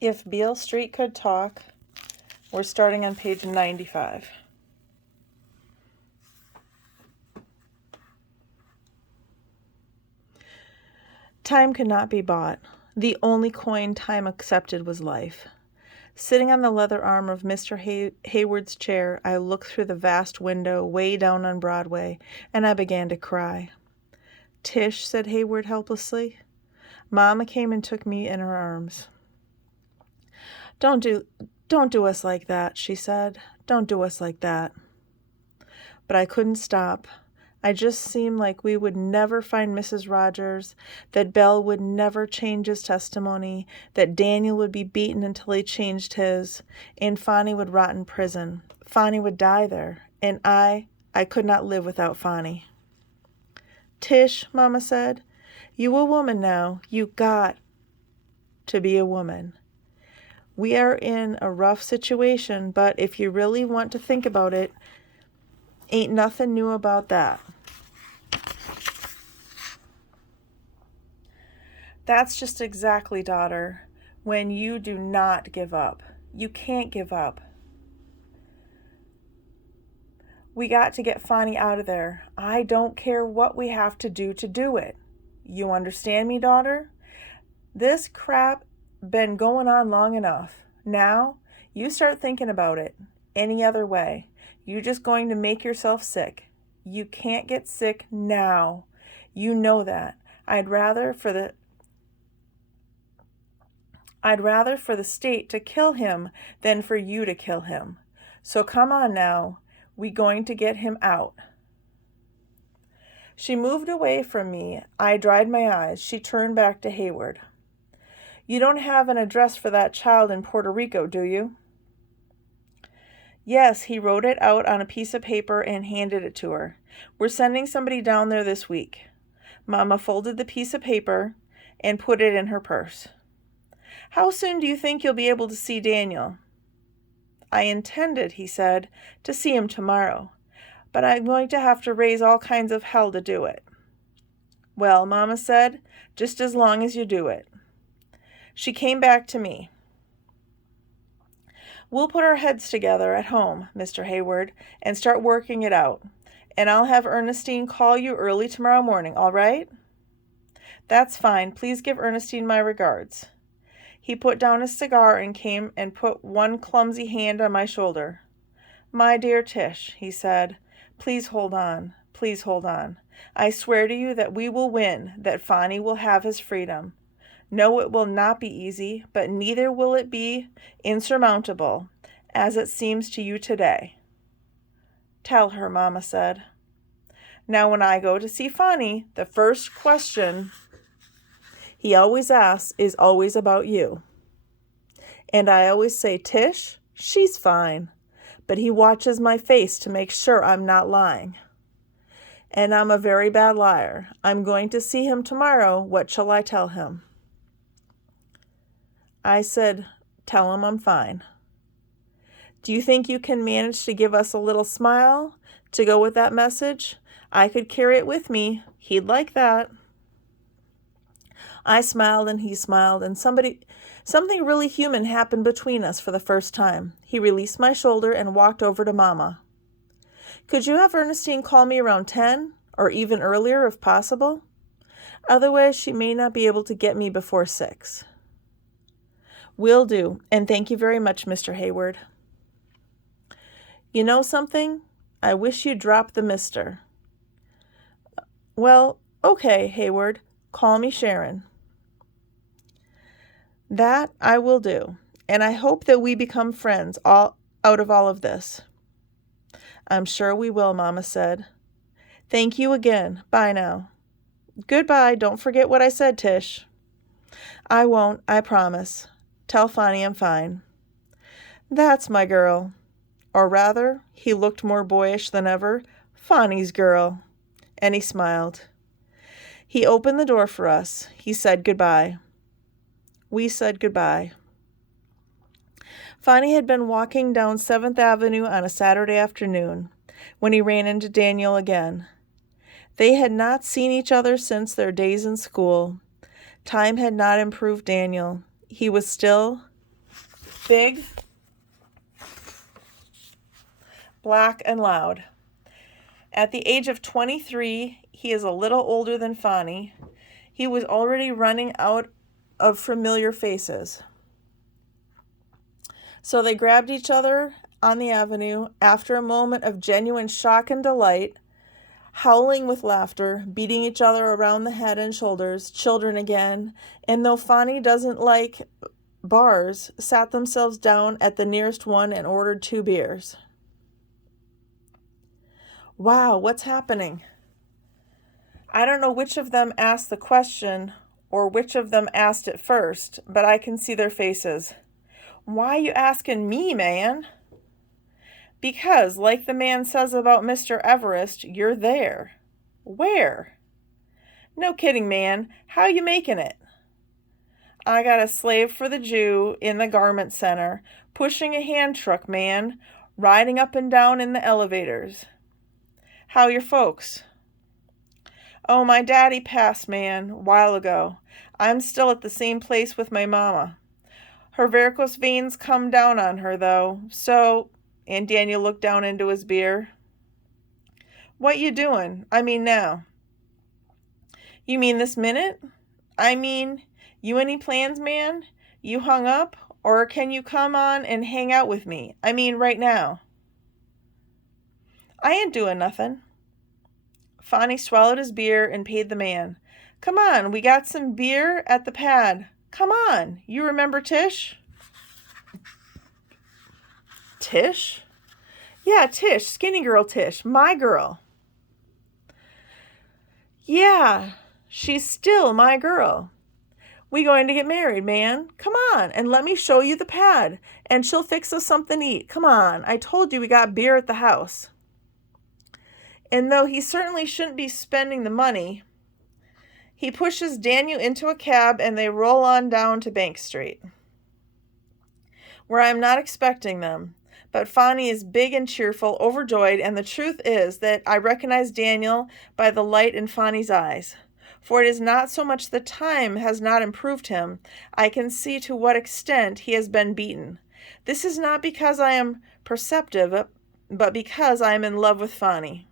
If Beale Street Could Talk, we're starting on page 95. Time could not be bought. The only coin time accepted was life. Sitting on the leather arm of Mr. Hayward's chair, I looked through the vast window way down on Broadway, and I began to cry. "Tish," said Hayward helplessly. Mama came and took me in her arms. Don't do us like that," she said. "Don't do us like that." But I couldn't stop. I just seemed like we would never find Mrs. Rogers, that Belle would never change his testimony, that Daniel would be beaten until he changed his, and Fonnie would rot in prison. Fonnie would die there, and I could not live without Fonnie. "Tish," Mama said, "you a woman now. You got to be a woman. We are in a rough situation, but if you really want to think about it, ain't nothing new about that." That's just exactly, daughter, when you do not give up. You can't give up. We got to get Fonnie out of there. I don't care what we have to do it. You understand me, daughter? This crap been going on long enough. Now, you start thinking about it any other way. You're just going to make yourself sick. You can't get sick now. You know that. I'd rather for the state to kill him than for you to kill him. So come on now. We going to get him out. She moved away from me. I dried my eyes. She turned back to Hayward. "You don't have an address for that child in Puerto Rico, do you?" "Yes," he wrote it out on a piece of paper and handed it to her. "We're sending somebody down there this week." Mama folded the piece of paper and put it in her purse. "How soon do you think you'll be able to see Daniel?" "I intended," he said, "to see him tomorrow, but I'm going to have to raise all kinds of hell to do it." "Well," Mama said, "just as long as you do it." She came back to me. "We'll put our heads together at home, Mr. Hayward, and start working it out. And I'll have Ernestine call you early tomorrow morning, all right?" "That's fine. Please give Ernestine my regards." He put down his cigar and came and put one clumsy hand on my shoulder. "My dear Tish," he said, "please hold on. Please hold on. I swear to you that we will win, that Fonnie will have his freedom. No, it will not be easy, but neither will it be insurmountable, as it seems to you today." "Tell her," Mama said. "Now when I go to see Fonnie, the first question he always asks is always about you. And I always say, 'Tish, she's fine.' But he watches my face to make sure I'm not lying. And I'm a very bad liar. I'm going to see him tomorrow. What shall I tell him?" I said, "Tell him I'm fine." "Do you think you can manage to give us a little smile to go with that message? I could carry it with me. He'd like that." I smiled and he smiled, and something really human happened between us for the first time. He released my shoulder and walked over to Mama. "Could you have Ernestine call me around 10, or even earlier if possible? Otherwise, she may not be able to get me before 6. "Will do, and thank you very much, Mr. Hayward." "You know something? I wish you'd drop the mister." "Well, okay, Hayward. Call me Sharon." "That I will do, and I hope that we become friends out of all of this." "I'm sure we will," Mama said. "Thank you again. Bye now." "Goodbye. Don't forget what I said, Tish." "I won't, I promise. Tell Fonnie I'm fine." "That's my girl." Or rather, he looked more boyish than ever. "Fonnie's girl." And he smiled. He opened the door for us. He said goodbye. We said goodbye. Fonnie had been walking down 7th Avenue on a Saturday afternoon when he ran into Daniel again. They had not seen each other since their days in school. Time had not improved Daniel. He was still big, black, and loud. At the age of 23, he is a little older than Fonnie. He was already running out of familiar faces. So they grabbed each other on the avenue after a moment of genuine shock and delight, howling with laughter, beating each other around the head and shoulders, children again, and though Fonnie doesn't like bars, sat themselves down at the nearest one and ordered 2 beers. Wow, what's happening? I don't know which of them asked the question or which of them asked it first, but I can see their faces. Why you asking me, man? Because, like the man says about Mr. Everest, you're there. Where? No kidding, man. How you making it? I got a slave for the Jew in the garment center, pushing a hand truck, man, riding up and down in the elevators. How your folks? Oh, my daddy passed, man, a while ago. I'm still at the same place with my mama. Her varicose veins come down on her, though, so... And Daniel looked down into his beer. What you doing? I mean now. You mean this minute? I mean, you any plans, man? You hung up? Or can you come on and hang out with me? I mean right now. I ain't doing nothing. Fonnie swallowed his beer and paid the man. Come on, we got some beer at the pad. Come on, you remember Tish? Tish? Yeah, Tish, skinny girl Tish, my girl. Yeah, she's still my girl. We going to get married, man. Come on, and let me show you the pad, and she'll fix us something to eat. Come on, I told you we got beer at the house. And though he certainly shouldn't be spending the money, he pushes Daniel into a cab and they roll on down to Bank Street, where I am not expecting them. But Fonnie is big and cheerful, overjoyed, and the truth is that I recognize Daniel by the light in Fonnie's eyes. For it is not so much the time has not improved him, I can see to what extent he has been beaten. This is not because I am perceptive, but because I am in love with Fonnie.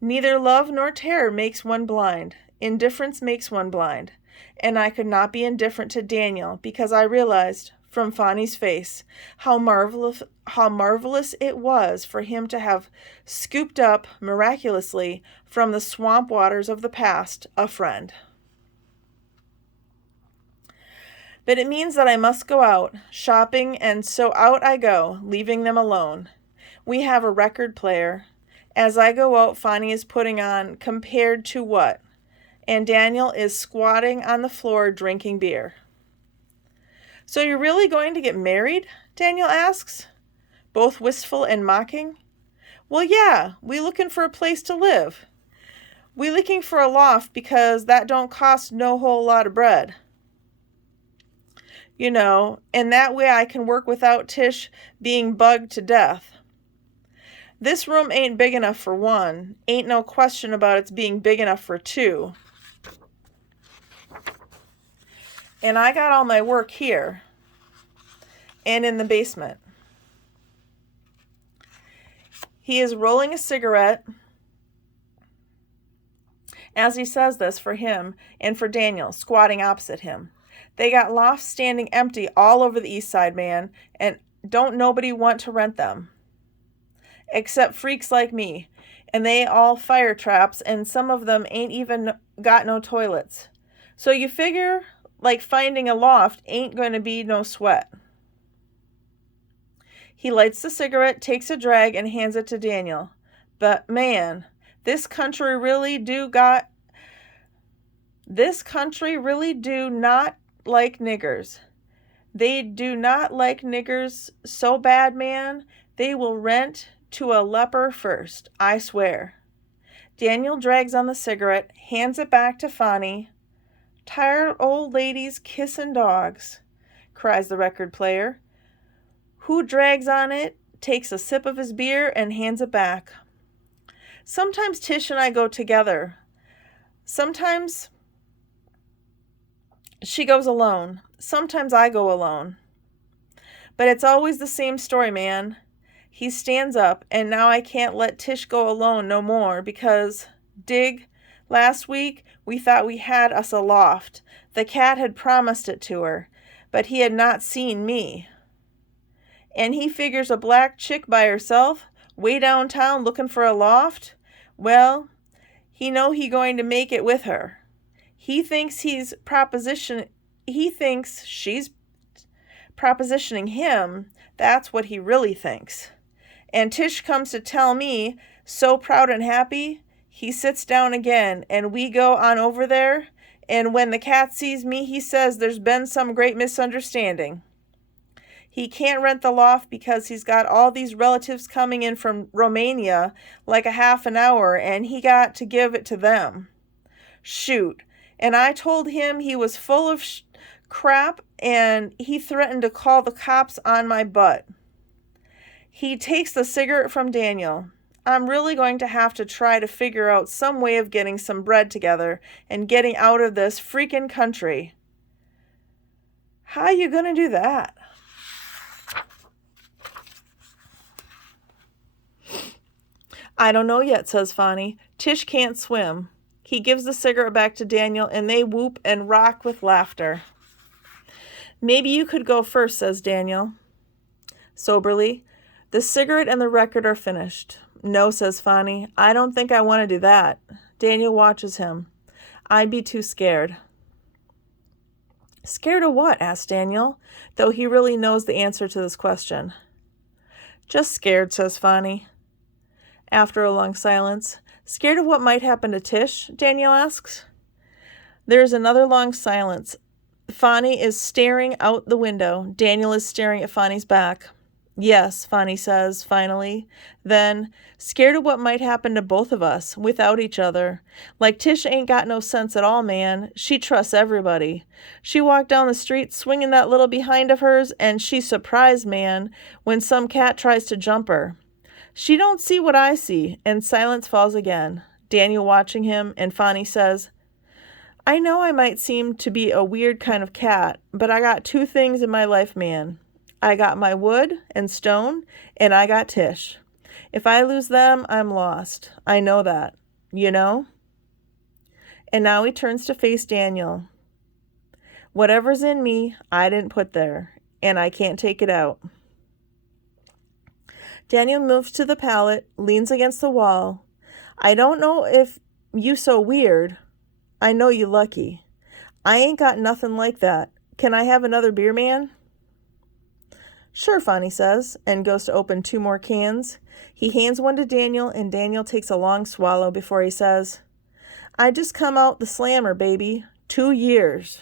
Neither love nor terror makes one blind. Indifference makes one blind. And I could not be indifferent to Daniel because I realized from Fonnie's face how marvelous it was for him to have scooped up miraculously from the swamp waters of the past a friend. But it means that I must go out shopping, and so out I go, leaving them alone. We have a record player. As I go out, Fonnie is putting on Compared to What? And Daniel is squatting on the floor drinking beer. So you're really going to get married? Daniel asks, both wistful and mocking. Well, yeah, we looking for a place to live. We looking for a loft because that don't cost no whole lot of bread. You know, and that way I can work without Tish being bugged to death. This room ain't big enough for one. Ain't no question about it's being big enough for 2. And I got all my work here and in the basement. He is rolling a cigarette as he says this for him and for Daniel, squatting opposite him. They got lofts standing empty all over the east side, man, and don't nobody want to rent them. Except freaks like me, and they all fire traps, and some of them ain't even got no toilets. So you figure, like, finding a loft ain't going to be no sweat. He lights the cigarette, takes a drag, and hands it to Daniel. But, man, this country really do not like niggers. They do not like niggers so bad, man, they will rent to a leper first, I swear. Daniel drags on the cigarette, hands it back to Fonnie. Tired old ladies kissing dogs, cries the record player, who drags on it, takes a sip of his beer, and hands it back. Sometimes Tish and I go together. Sometimes she goes alone. Sometimes I go alone. But it's always the same story, man. He stands up, and now I can't let Tish go alone no more because, dig, last week we thought we had us a loft. The cat had promised it to her, but he had not seen me. And he figures a black chick by herself, way downtown looking for a loft? Well, he going to make it with her. He thinks she's propositioning him. That's what he really thinks. And Tish comes to tell me, so proud and happy, he sits down again, and we go on over there, and when the cat sees me, he says there's been some great misunderstanding. He can't rent the loft because he's got all these relatives coming in from Romania like a half an hour, and he got to give it to them. Shoot. And I told him he was full of crap, and he threatened to call the cops on my butt. He takes the cigarette from Daniel. I'm really going to have to try to figure out some way of getting some bread together and getting out of this freaking country. How you gonna do that? I don't know yet, says Fonnie. Tish can't swim. He gives the cigarette back to Daniel, and they whoop and rock with laughter. Maybe you could go first, says Daniel. Soberly, the cigarette and the record are finished. No, says Fonnie. I don't think I want to do that. Daniel watches him. I'd be too scared. Scared of what? Asks Daniel, though he really knows the answer to this question. Just scared, says Fonnie. After a long silence, scared of what might happen to Tish? Daniel asks. There is another long silence. Fonnie is staring out the window. Daniel is staring at Fonnie's back. Yes, Fonnie says, finally. Then, scared of what might happen to both of us, without each other. Like Tish ain't got no sense at all, man. She trusts everybody. She walked down the street swinging that little behind of hers, and she's surprised, man, when some cat tries to jump her. She don't see what I see, and silence falls again. Daniel watching him, and Fonnie says, I know I might seem to be a weird kind of cat, but I got two things in my life, man. I got my wood and stone, and I got Tish. If I lose them, I'm lost. I know that. You know? And now he turns to face Daniel. Whatever's in me, I didn't put there, and I can't take it out. Daniel moves to the pallet, leans against the wall. I don't know if you so weird. I know you lucky. I ain't got nothing like that. Can I have another beer, man? Sure, Fonnie says, and goes to open 2 more cans. He hands one to Daniel, and Daniel takes a long swallow before he says, I just come out the slammer, baby. 2 years.